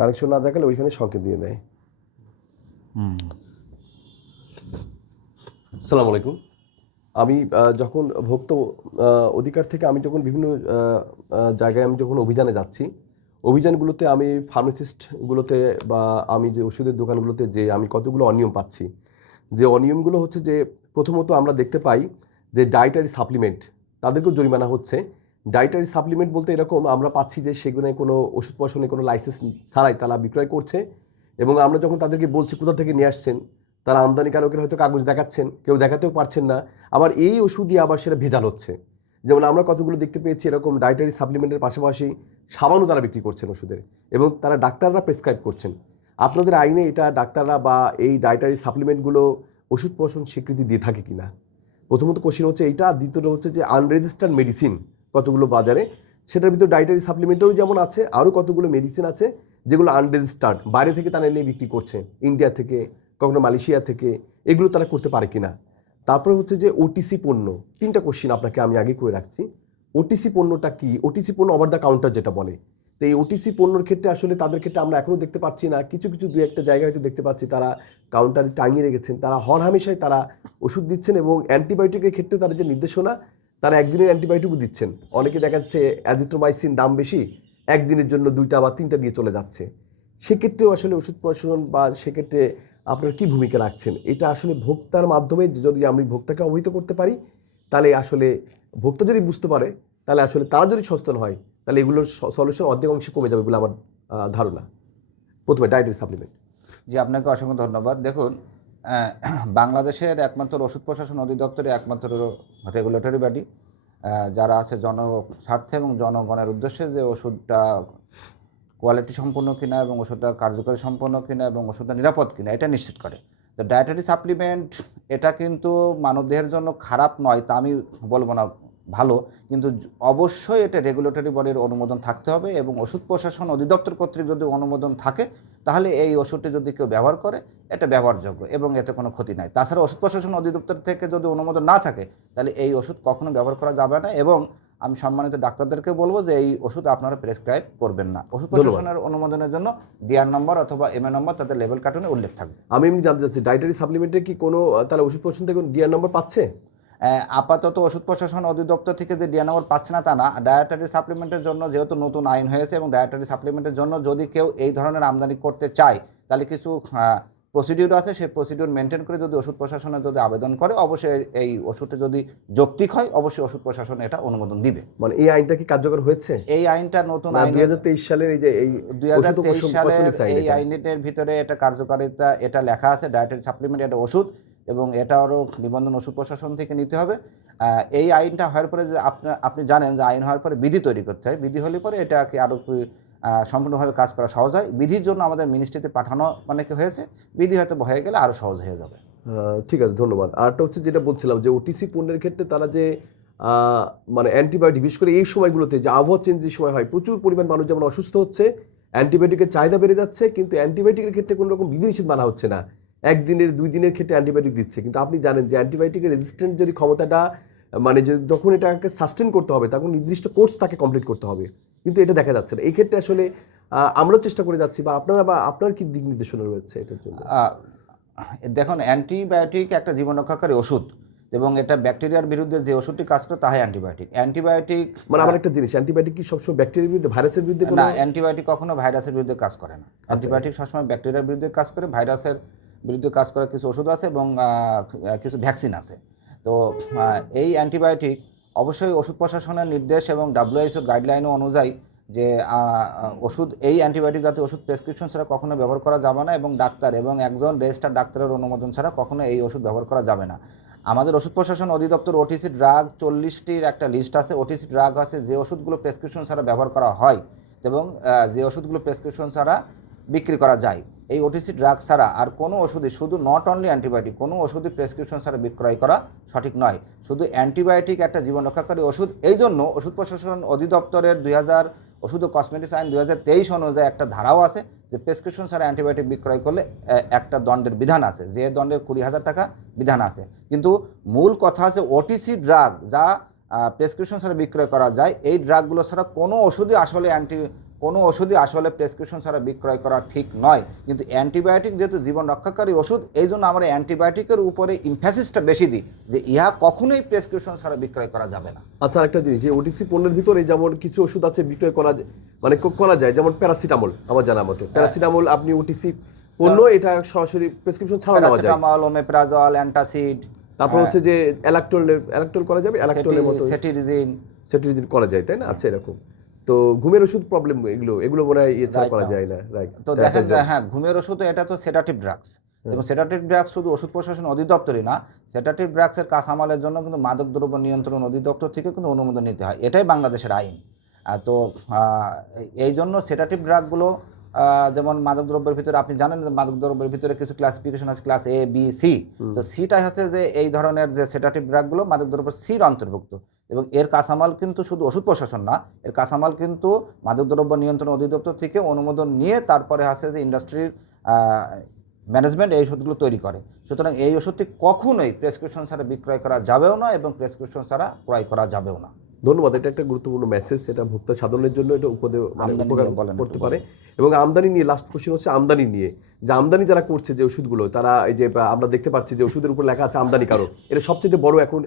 Connection না দেখালে ওইখানে সংকেত দিয়ে দেয়। আসসালামু আলাইকুম। আমি যখন ভোক্তা অধিকার থেকে আমি যখন বিভিন্ন জায়গায় আমি যখন অভিযানে যাচ্ছি, অভিযানগুলোতে আমি ফার্মাসিস্টগুলোতে বা আমি যে ওষুধের দোকানগুলোতে যে আমি কতগুলো অনিয়ম পাচ্ছি। যে অনিয়মগুলো হচ্ছে যে প্রথমত আমরা দেখতে পাই যে ডায়েটারি সাপ্লিমেন্ট তাদেরকেও জরিমানা হচ্ছে। ডায়েটারি সাপ্লিমেন্ট বলতে এরকম আমরা পাচ্ছি যে সেগুলো কোনো ওষুধ প্রশাসনে কোনো লাইসেন্স ছাড়াই তারা বিক্রয় করছে, এবং আমরা যখন তাদেরকে বলছি কোথা থেকে নিয়ে আসছেন, তারা আমদানিকারকের হয়তো কাগজ দেখাচ্ছেন, কেউ দেখাতেও পারছেন না, আবার এই ওষুধই আবার সেটা ভেজাল হচ্ছে। যেমন আমরা কতগুলো দেখতে পেয়েছি এরকম ডায়েটারি সাপ্লিমেন্টের পাশাপাশি সাবানও তারা বিক্রি করছেন ওষুধের, এবং তারা ডাক্তাররা প্রেসক্রাইব করছেন। আপনাদের আইনে এটা ডাক্তাররা বা এই ডায়েটারি সাপ্লিমেন্টগুলো ওষুধ প্রশাসন স্বীকৃতি দিয়ে থাকে কিনা, প্রথমত কোশ্চেন হচ্ছে এইটা। দ্বিতীয়ত হচ্ছে যে আনরেজিস্টার্ড মেডিসিন কতগুলো বাজারে, সেটার ভিতরে ডায়েটারি সাপ্লিমেন্টেরও যেমন আছে, আরও কতগুলো মেডিসিন আছে যেগুলো আনরেজিস্টার্ড, বাইরে থেকে তারা এনে বিক্রি করছে, ইন্ডিয়া থেকে, কখনো মালয়েশিয়া থেকে, এগুলো তারা করতে পারে কিনা। তারপরে হচ্ছে যে ওটিসি পণ্য, তিনটা কোশ্চিন আপনাকে আমি আগে করে রাখছি। ওটিসি পণ্যটা কি? ওটিসি পণ্য ওভার দ্য কাউন্টার যেটা বলে। তো এই ওটিসি পণ্যর ক্ষেত্রে আসলে তাদের ক্ষেত্রে আমরা এখনও দেখতে পাচ্ছি না, কিছু কিছু দু একটা জায়গায় হয়তো দেখতে পাচ্ছি তারা কাউন্টারে টাঙিয়ে রেখেছেন, তারা হরহামেশাই তারা ওষুধ দিচ্ছেন, এবং অ্যান্টিবায়োটিকের ক্ষেত্রে তাদের যে নির্দেশনা, তারা একদিনের অ্যান্টিবায়োটিকও দিচ্ছেন। অনেকে দেখা যাচ্ছে অ্যাজিথ্রোমাইসিন দাম বেশি, একদিনের জন্য 2টা বা 3টা দিয়ে চলে যাচ্ছে। সেক্ষেত্রেও আসলে ওষুধ প্রশাসন বা সেক্ষেত্রে আপনার কি ভূমিকা রাখছেন? এটা আসলে ভোক্তার মাধ্যমে যদি আমি ভোক্তাকে অবহিত করতে পারি, তাহলে আসলে ভোক্তা যদি বুঝতে পারে, তাহলে আসলে তারা যদি সচেতন হয়, তাহলে এগুলোর সলিউশন অর্ধেক অংশে কমে যাবে বলে আমার ধারণা। প্রথমে ডায়েটারি সাপ্লিমেন্ট। জি, আপনাকে অসংখ্য ধন্যবাদ। দেখুন, বাংলাদেশের একমাত্র ওষুধ প্রশাসন অধিদপ্তরের একমাত্র রেগুলেটরি বডি যারা আছে জনস্বার্থে এবং জনগণের উদ্দেশ্যে যে ওষুধটা কোয়ালিটি সম্পন্ন কিনা এবং ওষুধটা কার্যকরী সম্পন্ন কিনা এবং ওষুধটা নিরাপদ কিনা এটা নিশ্চিত করে। তো ডায়েটারি সাপ্লিমেন্ট এটা কিন্তু মানবদেহের জন্য খারাপ নয় তা আমি বলবো না, ভালো, কিন্তু অবশ্যই এটা রেগুলেটরি বডির অনুমোদন থাকতে হবে এবং ওষুধ প্রশাসন অধিদপ্তর কর্তৃক যদি অনুমোদন থাকে তাহলে এই ওষুধটি যদি কেউ ব্যবহার করে এটা ব্যবহারযোগ্য এবং এতে কোনো ক্ষতি নাই। তাছাড়া ওষুধ প্রশাসন অধিদপ্তর থেকে যদি অনুমোদন না থাকে তাহলে এই ওষুধ কখনো ব্যবহার করা যাবে না, এবং আমি সম্মানিত ডাক্তারদেরকে বলবো যে এই ওষুধ আপনারা প্রেসক্রাইব করবেন না। ওষুধ প্রশাসনের অনুমোদনের জন্য ডিআর নম্বর অথবা এমএ নম্বর তাদের লেভেল কার্টুনে উল্লেখ থাকবে। আমি এমনি জানতে চাচ্ছি ডায়েটারি সাপ্লিমেন্টে কি কোনো তাহলে ওষুধ প্রশাসন থেকে ডিআর নম্বর পাচ্ছে? আপাতত ওষুধ প্রশাসন অধিদপ্তর থেকে যে ডিআর নম্বর পাচ্ছে না তা না। ডায়েটারি সাপ্লিমেন্টের জন্য যেহেতু নতুন আইন হয়েছে এবং ডায়েটারি সাপ্লিমেন্টের জন্য যদি কেউ এই ধরনের আমদানি করতে চায় তাহলে কিছু প্রসিডিউর আছে, সেই প্রসিডিউর মেনটেন করে যদি ওষুধ প্রশাসনে যদি আবেদন করে অবশ্যই এই ওষুধটা যদি যৌক্তিক হয় অবশ্যই ওষুধ প্রশাসন এটা অনুমোদন দিবে। মানে এই আইনটা কি কার্যকর হয়েছে? এই আইনটা নতুন আইন 2023 সালের এই যে এই 2023 সালের এই আইনের ভিতরে এটা কার্যকারিতা এটা লেখা আছে, ডায়েটারি সাপ্লিমেন্ট এটা ওষুধ এবং এটারও নিবন্ধন ওষুধ প্রশাসন থেকে নিতে হবে। এই আইনটা হওয়ার পরে যে আপনি জানেন যে আইন হওয়ার পরে বিধি তৈরি করতে হয়, বিধি হলে পরে এটাকে আরও সম্পূর্ণভাবে কাজ করা সহজ হয়। বিধির জন্য আমাদের মিনিস্ট্রিতে পাঠানো অনেকে হয়েছে, বিধি হয়তো হয়ে গেলে আরও সহজ হয়ে যাবে। ঠিক আছে, ধন্যবাদ। আরটা হচ্ছে যেটা বলছিলাম যে ওটিসি পণ্যের ক্ষেত্রে তারা যে মানে অ্যান্টিবায়োটিক, বিশেষ করে এই সময়গুলোতে যে আবহাওয়া চেঞ্জের সময় হয়, প্রচুর পরিমাণ মানুষ যেমন অসুস্থ হচ্ছে, অ্যান্টিবায়োটিকের চাহিদা বেড়ে যাচ্ছে, কিন্তু অ্যান্টিবায়োটিকের ক্ষেত্রে কোনো রকম বিধিনিষেধ মানা হচ্ছে না। 1 দিনের 2 দিনের ক্ষেত্রে অ্যান্টিবায়োটিক দিচ্ছে, কিন্তু আপনি জানেন যে অ্যান্টিবায়োটিকের রেজিস্ট্যান্ট যদি ক্ষমতাটা মানে যখন এটাকে সাস্টেন করতে হবে তখন নির্দিষ্ট কোর্স তাকে কমপ্লিট করতে হবে, কিন্তু এটা দেখা যাচ্ছে না। এই ক্ষেত্রে আসলে আমরাও চেষ্টা করে যাচ্ছি, বা আপনার কি দিক নির্দেশনা রয়েছে এটার জন্য? দেখুন, অ্যান্টিবায়োটিক একটা জীবন রক্ষাকারী ওষুধ এবং এটা ব্যাকটেরিয়ার বিরুদ্ধে যে ওষুধটি কাজ করে তাই অ্যান্টিবায়োটিক। মানে আমার একটা জিনিস, অ্যান্টিবায়োটিক কি সবসময় ব্যাকটেরিয়ার বিরুদ্ধে, ভাইরাসের বিরুদ্ধে? না, অ্যান্টিবায়োটিক কখনো ভাইরাসের বিরুদ্ধে কাজ করে না। অ্যান্টিবায়োটিক সবসময় ব্যাকটেরিয়ার বিরুদ্ধে কাজ করে, ভাইরাসের বিরুদ্ধে কাজ করার কিছু ওষুধ আছে এবং কিছু ভ্যাকসিন আছে। তো এই অ্যান্টিবায়োটিক অবশ্যই ওষুধ প্রশাসনের নির্দেশ এবং WHO গাইডলাইন অনুযায়ী যে ওষুধ, এই অ্যান্টিবায়োটিক জাতীয় ওষুধ প্রেসক্রিপশন ছাড়া কখনো ব্যবহার করা যাবে না এবং ডাক্তার এবং একজন রেজিস্টার্ড ডাক্তারের অনুমোদন ছাড়া কখনো এই ওষুধ ব্যবহার করা যাবে না। আমাদের ওষুধ প্রশাসন অধিদপ্তর ওটিসি ড্রাগ 40টির একটা লিস্ট আছে। ওটিসি ড্রাগ আছে যে ওষুধগুলো প্রেসক্রিপশন ছাড়া ব্যবহার করা হয় এবং যে ওষুধগুলো প্রেসক্রিপশন ছাড়া বিক্রি করা যায়। এই ওটিসি ড্রাগ ছাড়া আর কোনো ওষুধই, শুধু নট অনলি অ্যান্টিবায়োটিক, কোনো ওষুধই প্রেসক্রিপশন ছাড়া বিক্রয় করা সঠিক নয়। শুধু অ্যান্টিবায়োটিক একটা জীবন রক্ষাকারী ওষুধ, এই জন্য ওষুধ প্রশাসন অধিদপ্তরের ওষুধ ও কসমেটিক্স আইন 2023 অনুযায়ী একটা ধারাও আছে যে প্রেসক্রিপশন ছাড়া অ্যান্টিবায়োটিক বিক্রয় করলে একটা দণ্ডের বিধান আছে, যে দণ্ডের 20,000 টাকা বিধান আছে। কিন্তু মূল কথা আছে ওটিসি ড্রাগ যা প্রেসক্রিপশন ছাড়া বিক্রয় করা যায়, এই ড্রাগগুলো ছাড়া কোনো ওষুধই আসলে কোনো ওষুধই আসলে প্রেসক্রিপশন ছাড়া বিক্রয় করা ঠিক নয়, কিন্তু অ্যান্টিবায়োটিক যেহেতু জীবন রক্ষাকারী ওষুধ, এই জন্য আমরা অ্যান্টিবায়োটিকের উপরে ইমফ্যাসিসটা বেশি দিই যে ইহা কখনোই প্রেসক্রিপশন ছাড়া বিক্রয় করা যাবে না। আচ্ছা, একটা জিনিস, যে ওটিসি পণ্যের ভিতরে যেমন কিছু ওষুধ আছে বিক্রয় করা মানে করা যায়, যেমন প্যারাসিটামল, আমার জানা মতে প্যারাসিটামল আপনি ওটিসি পণ্য, এটা সরাসরি প্রেসক্রিপশন ছাড়া নেওয়া যায়। প্যারাসিটামল, ওমেপ্রাজল, অ্যান্টাসিড, তারপর হচ্ছে যে অ্যালাক্টোল করা যাবে, অ্যালাক্টোলের মতো সেট্রিজিন করা যায়, তাই না? আচ্ছা, এরকম তো ঘুমের ওষুধ প্রবলেম, এগুলো মনে হয় ছাড়া করা যায় না, রাইট? তো দেখেন যে হ্যাঁ, ঘুমের ওষুধ এটা তো সেডাটিভ ড্রাগস, এবং সেডাটিভ ড্রাগস শুধু ওষুধ প্রশাসন অধিদপ্তরই না, সেডাটিভ ড্রাগসের কাঁচামালের জন্য কিন্তু মাদকদ্রব্য নিয়ন্ত্রণ অধিদপ্তর থেকে কিন্তু অনুমোদন নিতে হয়, এটাই বাংলাদেশের আইন। তো এই জন্য সেডাটিভ ড্রাগগুলো যেমন মাদকদ্রব্যের ভিতরে আপনি জানেন যে মাদকদ্রব্যের ভিতরে কিছু ক্লাসিফিকেশন আছে, ক্লাস এ, বি, সি। তো সিটাই হচ্ছে যে এই ধরনের যে সেডাটিভ ড্রাগগুলো মাদকদ্রব্যের সির অন্তর্ভুক্ত, এবং এর কাঁচামাল কিন্তু শুধু ওষুধ প্রশাসন না, এর কাঁচামাল কিন্তু মাদকদ্রব্য নিয়ন্ত্রণ অধিদপ্তর থেকে অনুমোদন নিয়ে তারপরে আছে যে ইন্ডাস্ট্রির ম্যানেজমেন্ট এই ওষুধগুলো তৈরি করে। সুতরাং এই ওষুধটি কখনোই প্রেসক্রিপশন ছাড়া বিক্রয় করা যাবেও না এবং প্রেসক্রিপশন ছাড়া ক্রয় করা যাবেও না। ধন্যবাদ। এটা একটা গুরুত্বপূর্ণ মেসেজ, এটা ভোক্তা সাধারণের জন্য এটা উপকার করতে পারে। এবং আমদানি নিয়ে লাস্ট কোশ্চেন হচ্ছে আমদানি নিয়ে, যে আমদানি যারা করছে যে ওষুধগুলো, তারা এই যে আমরা দেখতে পাচ্ছি যে ওষুধের উপর লেখা আছে আমদানিকারক, এটা সবচেয়ে বড় এখন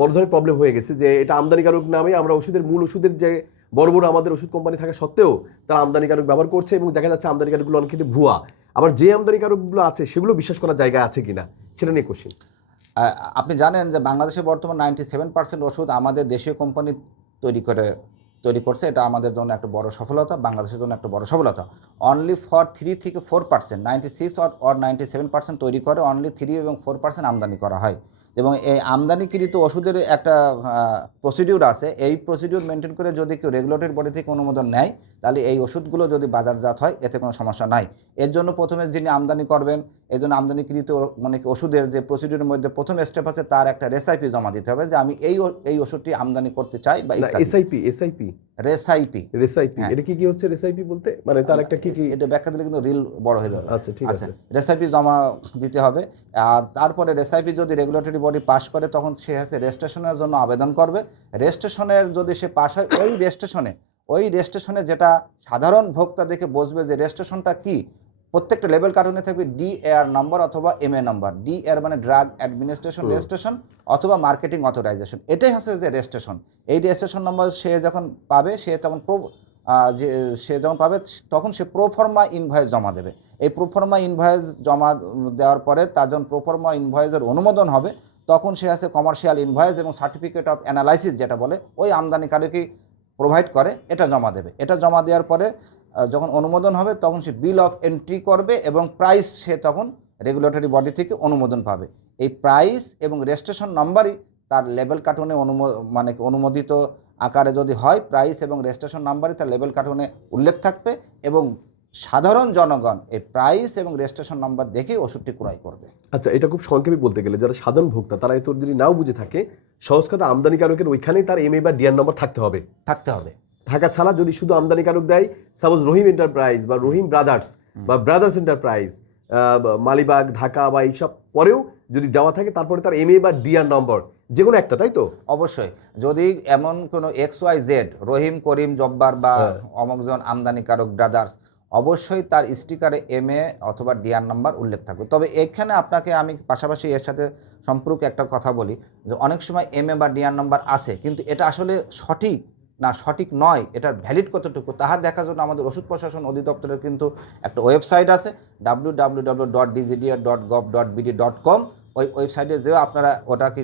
বড় ধরনের প্রবলেম হয়ে গেছে, যে এটা আমদানিকারক নামে আমরা ওষুধের মূল ওষুধের যে বড় বড় আমাদের ওষুধ কোম্পানি থাকা সত্ত্বেও তারা আমদানিকারক ব্যবহার করছে, এবং দেখা যাচ্ছে আমদানিকারকগুলো অনেক ক্ষেত্রে ভুয়া। আবার যে আমদানিকারকগুলো আছে সেগুলো বিশ্বাস করার জায়গা আছে কিনা, সেটা নিয়ে কোশ্চেন। আপনি জানেন যে বাংলাদেশে বর্তমান 97% ওষুধ আমাদের দেশীয় কোম্পানি তৈরি করছে, এটা আমাদের জন্য একটা বড় সফলতা, বাংলাদেশের জন্য একটা বড় সফলতা। অনলি ফর 3 থেকে 4%, 96 or 97% তৈরি করে, অনলি 3 এবং 4% আমদানি করা হয়। এবং এই আমদানিকৃত ওষুধের একটা প্রসিডিউর আছে, এই প্রসিডিউর মেনটেন করে যদি কেউ রেগুলেটরি বডি থেকে অনুমোদন নেয়, তাহলে এই ওষুধগুলো যদি বাজারজাত হয় এতে কোনো সমস্যা নাই। এর জন্য প্রথমে যিনি আমদানি করবেন, এই জন্য আমদানিকৃত মানে ওষুধের যে প্রসিডিউরের মধ্যে প্রথম স্টেপ আছে, তার একটা রেসাইপি জমা দিতে হবে যে আমি এই ওষুধটি আমদানি করতে চাই, বা রেসাইপি। এটা কি হচ্ছে রেসাইপি বলতে, মানে তার একটা কি এটা ব্যাখ্যা দিলে কিন্তু রিল বড় হয়ে যাবে। আচ্ছা, ঠিক আছে। রেসাইপি জমা দিতে হবে, আর তারপরে রেসাইপি যদি রেগুলেটরি বডি পাস করে তখন সে হচ্ছে রেজিস্ট্রেশনের জন্য আবেদন করবে। রেজিস্ট্রেশনের যদি সে পাস হয়, ওই রেজিস্ট্রেশনে যেটা সাধারণ ভোক্তা দেখে বুঝবে যে রেজিস্ট্রেশনটা কি, প্রত্যেকটা লেভেল কার্টুনে থাকবে DAR নাম্বার অথবা MA নাম্বার। DAR মানে ড্রাগ অ্যাডমিনিস্ট্রেশন রেজিস্ট্রেশন অথবা মার্কেটিং অথরাইজেশন, এটাই হচ্ছে যে রেজিস্ট্রেশন। এই রেজিস্ট্রেশন নাম্বার সে যখন পাবে, তখন সে প্রোফর্মা ইনভয়েস জমা দেবে। এই প্রোফর্মা ইনভয়েস জমা দেওয়ার পরে তার যখন প্রোফর্মা ইনভয়েসের অনুমোদন হবে, তখন সে আছে কমার্শিয়াল ইনভয়েস এবং সার্টিফিকেট অফ অ্যানালাইসিস যেটা বলে, ওই আমদানিকারকই প্রোভাইড করে, এটা জমা দেবে। এটা জমা দেওয়ার পরে যখন অনুমোদন হবে তখন সে বিল অফ এন্ট্রি করবে, এবং প্রাইস সে তখন রেগুলেটরি বডি থেকে অনুমোদন পাবে। এই প্রাইস এবং রেজিস্ট্রেশন নাম্বারই তার লেবেল কার্টুনে অনুমোদিত আকারে যদি হয়, প্রাইস এবং রেজিস্ট্রেশন নাম্বারই তার লেবেল কার্টুনে উল্লেখ থাকবে, এবং সাধারণ জনগণ এই প্রাইস এবং রেজিস্ট্রেশন নাম্বার দেখে ওষুধটি ক্রয় করবে। আচ্ছা, এটা খুব সংক্ষেপে বলতে গেলে যারা সাধারণ ভোক্তা তারা এত যদি নাও বুঝে থাকে, সহজ কথা আমদানিকারকের ওইখানেই তার MA বা DAR নম্বর থাকতে হবে। থাকা ছাড়া যদি শুধু আমদানিকারক দেয়, সাপোজ রহিম এন্টারপ্রাইজ বা রহিম ব্রাদার্স বা ব্রাদার্স এন্টারপ্রাইজ, মালিবাগ, ঢাকা বা এইসব পরেও যদি দেওয়া থাকে, তারপরে তার MA বা DAR নম্বর যে কোনো একটা, তাই তো? অবশ্যই। যদি এমন কোনো XYZ, রহিম, করিম, জব্বার বা অমুকজন আমদানিকারক ব্রাদার্স, অবশ্যই তার স্টিকারে MA অথবা DAR নাম্বার উল্লেখ থাকবে। তবে এখানে আপনাকে আমি পাশাপাশি এর সাথে সম্পর্কে একটা কথা বলি, যে অনেক সময় MA বা DAR নাম্বার আছে, কিন্তু এটা আসলে সঠিক নয়, এটার ভ্যালিড কতটুকু তাহা দেখার জন্য আমাদের ওষুধ প্রশাসন অধিদপ্তরের কিন্তু একটা ওয়েবসাইট আছে, www.dgdr.gov.bd.com। ওই ওয়েবসাইটে যেও আপনারা ওটা কি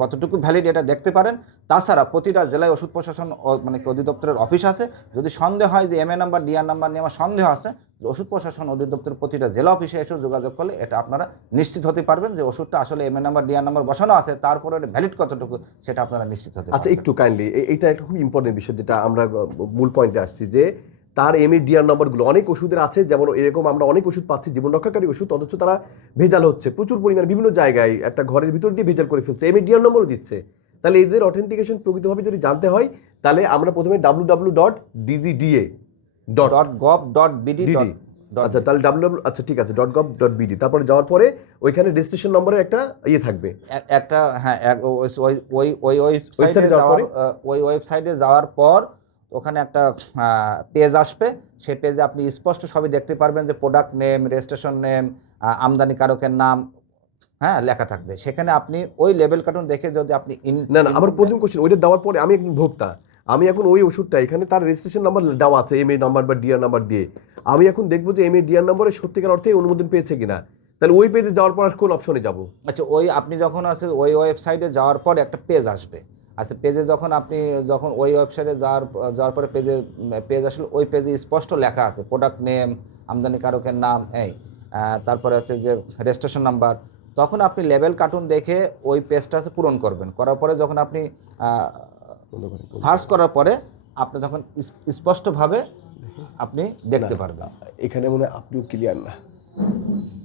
কতটুকু ভ্যালিড এটা দেখতে পারেন। তাছাড়া প্রতিটা জেলায় ওষুধ প্রশাসন অধিদপ্তরের অফিস আছে। যদি সন্দেহ হয় যে MA নাম্বার, DAR নাম্বার নিয়ে আমার সন্দেহ আছে, ওষুধ প্রশাসন অধিদপ্তরের প্রতিটা জেলা অফিসে এসে যোগাযোগ করলে এটা আপনারা নিশ্চিত হতে পারবেন যে ওষুধটা আসলে MA নাম্বার, DAR নাম্বার বসানো আছে, তারপরে ভ্যালিড কতটুকু সেটা আপনারা নিশ্চিত হতে পারবেন। আচ্ছা, একটু কাইন্ডলি, এইটা একটা খুব ইম্পর্টেন্ট বিষয়, যেটা আমরা মূল পয়েন্টে আসছি, যে তার MA DAR নম্বরগুলো অনেক ওষুধের আছে, যেমন এরকম আমরা অনেক ওষুধ পাচ্ছি জীবন রক্ষাকারী ওষুধ, অথচ তারা ভেজাল হচ্ছে প্রচুর পরিমাণ, বিভিন্ন জায়গায় একটা ঘরের ভিতর দিয়ে ভেজাল করে ফেলছে, MA DAR নম্বরও দিচ্ছে। তাহলে এদের অথেন্টিকেশন প্রকৃতভাবে যদি জানতে হয়, তাহলে আমরা প্রথমে www.dgda.gov.bd, আচ্ছা তাহলে আচ্ছা ঠিক আছে .gov.bd, তারপরে যাওয়ার পরে ওইখানে রেজিস্ট্রেশন নম্বরের একটা থাকবে, একটা ওই ওয়েবসাইটে যাওয়ার পর তো ওখানে একটা পেজ আসবে, সেই পেজে আপনি স্পষ্ট সবই দেখতে পারবেন যে প্রোডাক্ট নেম, রেজিস্ট্রেশন নেম, আমদানিকারকের নাম, হ্যাঁ, লেখা থাকবে। সেখানে আপনি ওই লেবেল কার্টুন দেখে যদি আপনি না না, আমার প্রথম কোশ্চেন ওইটা দেওয়ার পরে আমি একজন ভোক্তা, আমি এখন ওই ওষুধটা এখানে তার রেজিস্ট্রেশন নাম্বার দেওয়া আছে, এমএ নাম্বার বা ডিআর নাম্বার দিয়ে, আমি এখন দেখবো যে এমএ ডিআর নাম্বারে সত্যিকার অর্থে অনুমোদন পেয়েছে কিনা, তাহলে ওই পেজে যাওয়ার পর আর কোন অপশনে যাব? আচ্ছা, ওই আপনি যখন আছে ওই ওয়েবসাইটে যাওয়ার পরে একটা পেজ আসবে। আচ্ছা, পেজে যখন ওই ওয়েবসাইটে যাওয়ার পরে পেজ আসলে ওই পেজে স্পষ্ট লেখা আছে প্রোডাক্ট নেম, আমদানিকারকের নাম, তারপরে আছে যে রেজিস্ট্রেশন নাম্বার। তখন আপনি লেবেল কার্টুন দেখে ওই পেজটা আছে পূরণ করবেন। করার পরে যখন আপনি সার্চ করার পরে আপনি তখন স্পষ্টভাবে আপনি দেখতে পারবেন। এখানে মনে হয় আপনিও ক্লিয়ার না।